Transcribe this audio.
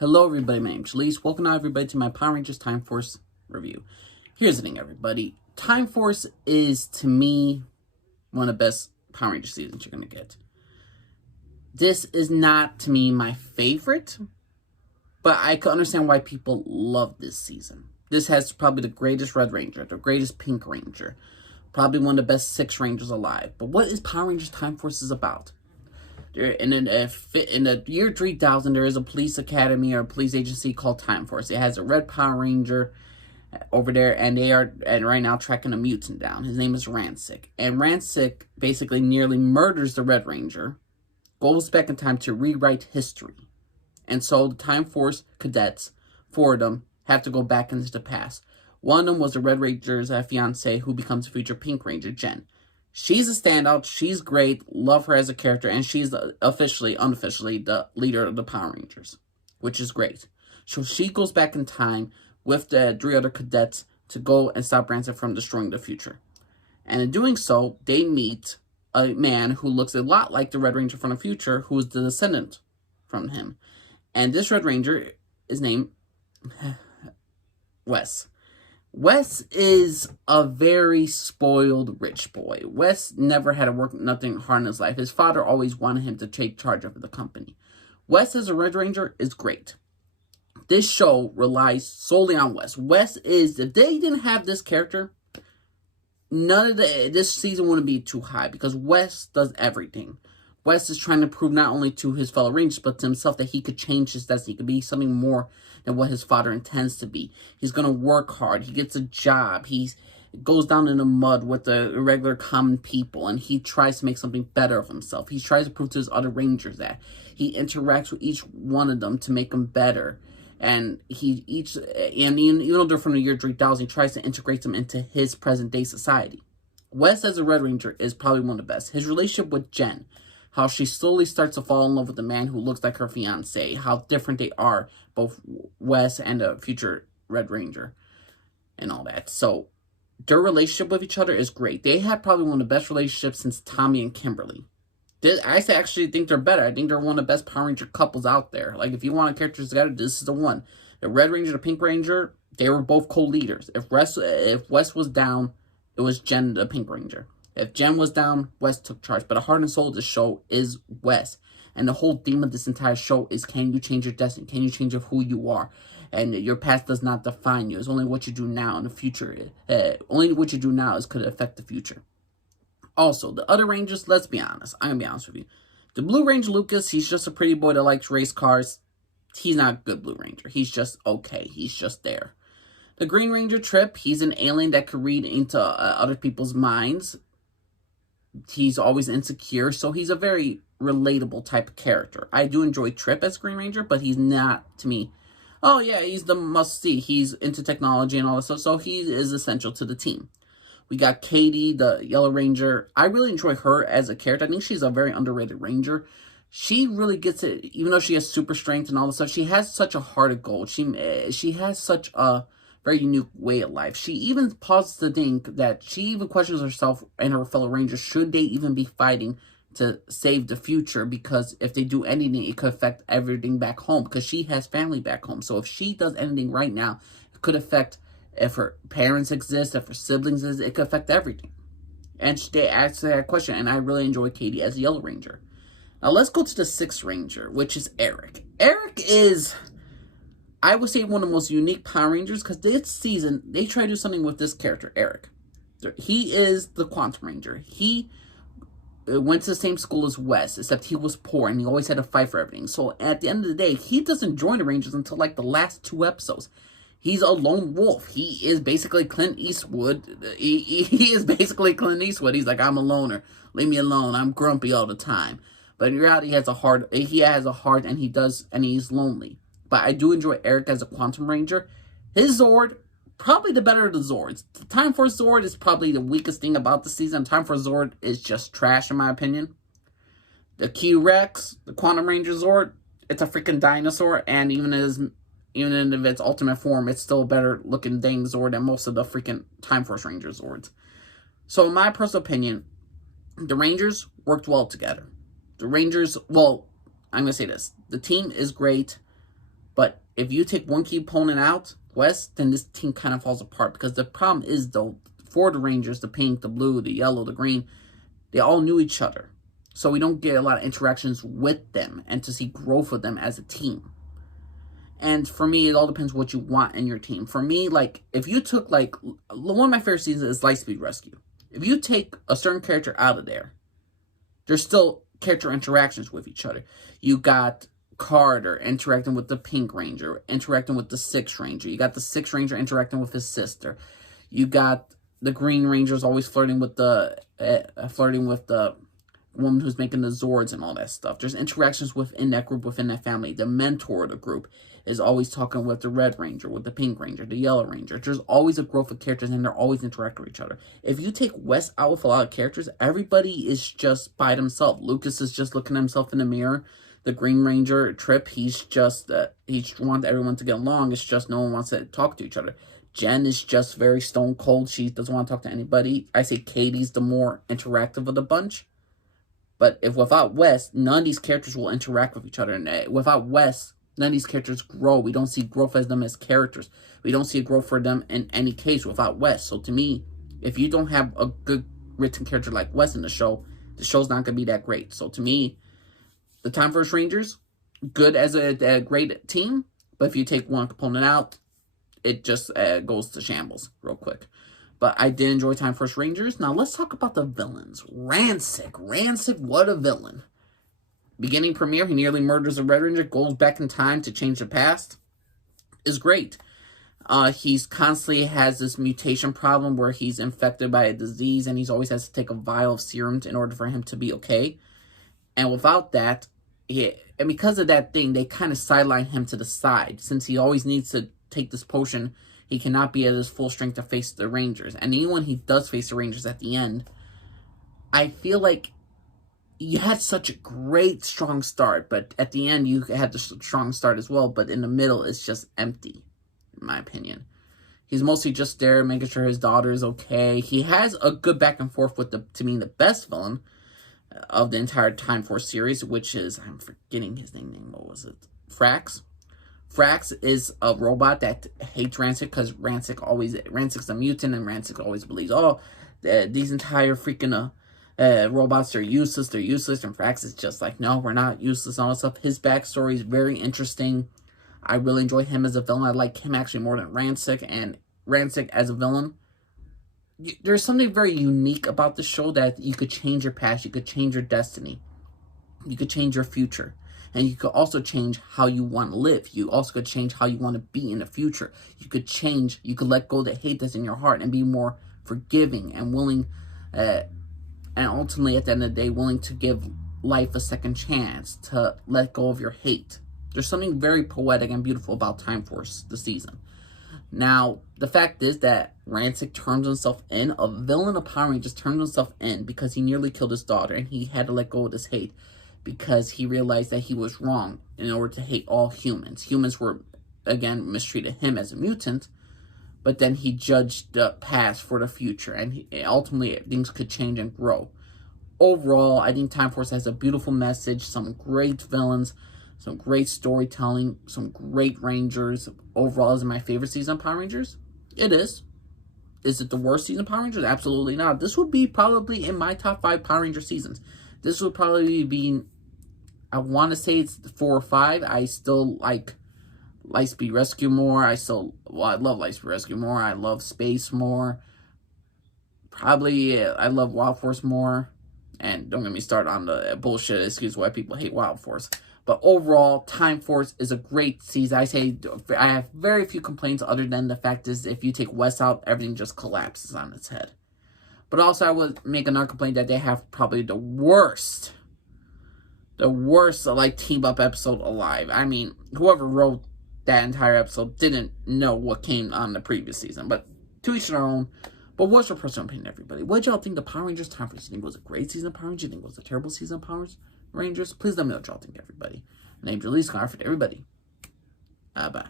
Hello everybody, my name's Elise. Welcome now everybody to my Power Rangers Time Force review. Here's the thing everybody, Time Force is to me one of the best Power Ranger seasons you're going to get. This is not to me my favorite, but I can understand why people love this season. This has probably the greatest Red Ranger, the greatest Pink Ranger, probably one of the best 6 Rangers alive. But what is Power Rangers Time Force is about? In the year 3000, there is a police academy or a police agency called Time Force. It has a red Power Ranger over there, and they are right now tracking a mutant down. His name is Rancic. And Rancic basically nearly murders the Red Ranger, goes back in time to rewrite history. And so the Time Force cadets, 4 of them, have to go back into the past. One of them was the Red Ranger's fiance, who becomes a future Pink Ranger, Jen. She's a standout, she's great, love her as a character, and she's unofficially the leader of the Power Rangers, which is great. So she goes back in time with the 3 other cadets to go and stop Rancid from destroying the future. And in doing so, they meet a man who looks a lot like the Red Ranger from the future, who is the descendant from him. And this Red Ranger is named Wes. Wes is a very spoiled rich boy. Wes never had to work nothing hard in his life. His father always wanted him to take charge of the company. Wes as a Red Ranger is great. This show relies solely on Wes. Wes is, if they didn't have this character, this season wouldn't be too high, because Wes does everything. Wes is trying to prove not only to his fellow Rangers, but to himself that he could change his destiny. He could be something more than what his father intends to be. He's going to work hard. He gets a job. He goes down in the mud with the regular common people, and he tries to make something better of himself. He tries to prove to his other Rangers that. He interacts with each one of them to make them better. And even though they're from the year 3000, he tries to integrate them into his present-day society. Wes as a Red Ranger is probably one of the best. His relationship with Jen, how she slowly starts to fall in love with the man who looks like her fiancé, how different they are, both Wes and the future Red Ranger, and all that. So, their relationship with each other is great. They have probably one of the best relationships since Tommy and Kimberly. I actually think they're better. I think they're one of the best Power Ranger couples out there. Like, if you want characters together, this is the one. The Red Ranger, the Pink Ranger, they were both co-leaders. If Wes was down, it was Jen, the Pink Ranger. If Jen was down, Wes took charge. But the heart and soul of the show is Wes. And the whole theme of this entire show is, can you change your destiny? Can you change of who you are? And your past does not define you. It's only what you do now in the future. Only what you do now could affect the future. Also, the other Rangers, let's be honest. I'm going to be honest with you. The Blue Ranger, Lucas, he's just a pretty boy that likes race cars. He's not a good Blue Ranger. He's just okay. He's just there. The Green Ranger, Trip, he's an alien that could read into other people's minds. He's always insecure, so he's a very relatable type of character. I do enjoy Trip as Green Ranger, but he's not, to me, oh yeah, he's the must-see. He's into technology and all this stuff, so he is essential to the team. We got Katie, the Yellow Ranger. I really enjoy her as a character. I think she's a very underrated Ranger. She really gets it, even though she has super strength and all this stuff. She has such a heart of gold. She has such a very unique way of life. She even pauses to think that she even questions herself and her fellow Rangers, should they even be fighting to save the future, because if they do anything, it could affect everything back home, because she has family back home. So if she does anything right now, it could affect, if her parents exist, if her siblings exist, it could affect everything. And they asked that question, and I really enjoy Katie as a Yellow Ranger. Now let's go to the 6th Ranger, which is Eric. Eric is, I would say, one of the most unique Power Rangers, because this season, they try to do something with this character, Eric. He is the Quantum Ranger. He went to the same school as Wes, except he was poor, and he always had to fight for everything. So at the end of the day, he doesn't join the Rangers until like the last 2 episodes. He's a lone wolf. He is basically Clint Eastwood. He is basically Clint Eastwood. He's like, I'm a loner. Leave me alone. I'm grumpy all the time. But in reality, he has a heart. He has a heart, and he's lonely. But I do enjoy Eric as a Quantum Ranger. His Zord, probably the better of the Zords. The Time Force Zord is probably the weakest thing about the season. Time Force Zord is just trash, in my opinion. The Q-Rex, the Quantum Ranger Zord, it's a freaking dinosaur, and even in its ultimate form, it's still a better looking dang Zord than most of the freaking Time Force Ranger Zords. So in my personal opinion, the Rangers worked well together. The Rangers, well, I'm going to say this. The team is great. But if you take one key opponent out, West, then this team kind of falls apart. Because the problem is, though, for the Rangers, the pink, the blue, the yellow, the green, they all knew each other. So we don't get a lot of interactions with them and to see growth of them as a team. And for me, it all depends what you want in your team. For me, like, if you took, like, one of my favorite seasons is Lightspeed Rescue. If you take a certain character out of there, there's still character interactions with each other. You got Carter interacting with the Pink Ranger, interacting with the Sixth Ranger. You got the Sixth Ranger interacting with his sister. You got the Green Rangers always flirting with the woman who's making the Zords and all that stuff. There's interactions within that group, within that family. The mentor of the group is always talking with the Red Ranger, with the Pink Ranger, the Yellow Ranger. There's always a growth of characters, and they're always interacting with each other. If you take West out with a lot of characters, everybody is just by themselves. Lucas is just looking at himself in the mirror. The Green Ranger, Trip, he's just, he wants everyone to get along. It's just no one wants to talk to each other. Jen is just very stone cold. She doesn't want to talk to anybody. I say Katie's the more interactive of the bunch. But if without West, none of these characters will interact with each other. And without West, none of these characters grow. We don't see growth as them as characters. We don't see a growth for them in any case without West. So to me, if you don't have a good written character like West in the show's not going to be that great. So to me, the Time Force Rangers, good as a great team. But if you take one component out, it just goes to shambles real quick. But I did enjoy Time Force Rangers. Now, let's talk about the villains. Rancic. Rancic, what a villain. Beginning premiere, he nearly murders a Red Ranger, goes back in time to change the past. Is great. He's constantly has this mutation problem where he's infected by a disease, and he's always has to take a vial of serum in order for him to be okay. And without that, and because of that thing, they kind of sideline him to the side. Since he always needs to take this potion, he cannot be at his full strength to face the Rangers. And even when he does face the Rangers at the end, I feel like you had such a great, strong start. But at the end, you had the strong start as well. But in the middle, it's just empty, in my opinion. He's mostly just there, making sure his daughter is okay. He has a good back and forth with, to me, the best villain of the entire Time Force series, which is, I'm forgetting his name. What was it? Frax. Frax is a robot that hates Rancic because Rancic's a mutant, and Rancic always believes, oh, these entire freaking robots are useless, and Frax is just like, no, we're not useless and all that stuff. His backstory is very interesting. I really enjoy him as a villain. I like him actually more than Rancic, and Rancic as a villain. There's something very unique about the show that you could change your past, you could change your destiny, you could change your future. And you could also change how you want to live. You also could change how you want to be in the future. You could let go of the hate that's in your heart and be more forgiving and willing, and ultimately at the end of the day, willing to give life a second chance, to let go of your hate. There's something very poetic and beautiful about Time Force, the season. Now, the fact is that Rancic turns himself in. A villain of Power Rangers turns himself in because he nearly killed his daughter, and he had to let go of this hate. Because he realized that he was wrong in order to hate all humans. Humans were, again, mistreated him as a mutant, but then he judged the past for the future, and ultimately things could change and grow. Overall, I think Time Force has a beautiful message, some great villains, some great storytelling, some great Rangers. Overall, is it my favorite season of Power Rangers? It is. Is it the worst season of Power Rangers? Absolutely not. This would be probably in my top 5 Power Ranger seasons. This would probably be, I want to say it's 4 or 5. I still like Lightspeed Rescue more. I love Lightspeed Rescue more. I love Space more. Probably, I love Wild Force more. And don't get me started on the bullshit excuse why people hate Wild Force. But overall, Time Force is a great season. I have very few complaints other than the fact is if you take West out, everything just collapses on its head. But also, I would make another complaint that they have probably the worst, like, team-up episode alive. I mean, whoever wrote that entire episode didn't know what came on the previous season. But to each their own. But what's your personal opinion, everybody? What did y'all think the Power Rangers Time Force? You think it was a great season of Power Rangers? You think it was a terrible season of Power Rangers? Please let me know what y'all think, everybody. My name's Release Card for everybody. Bye.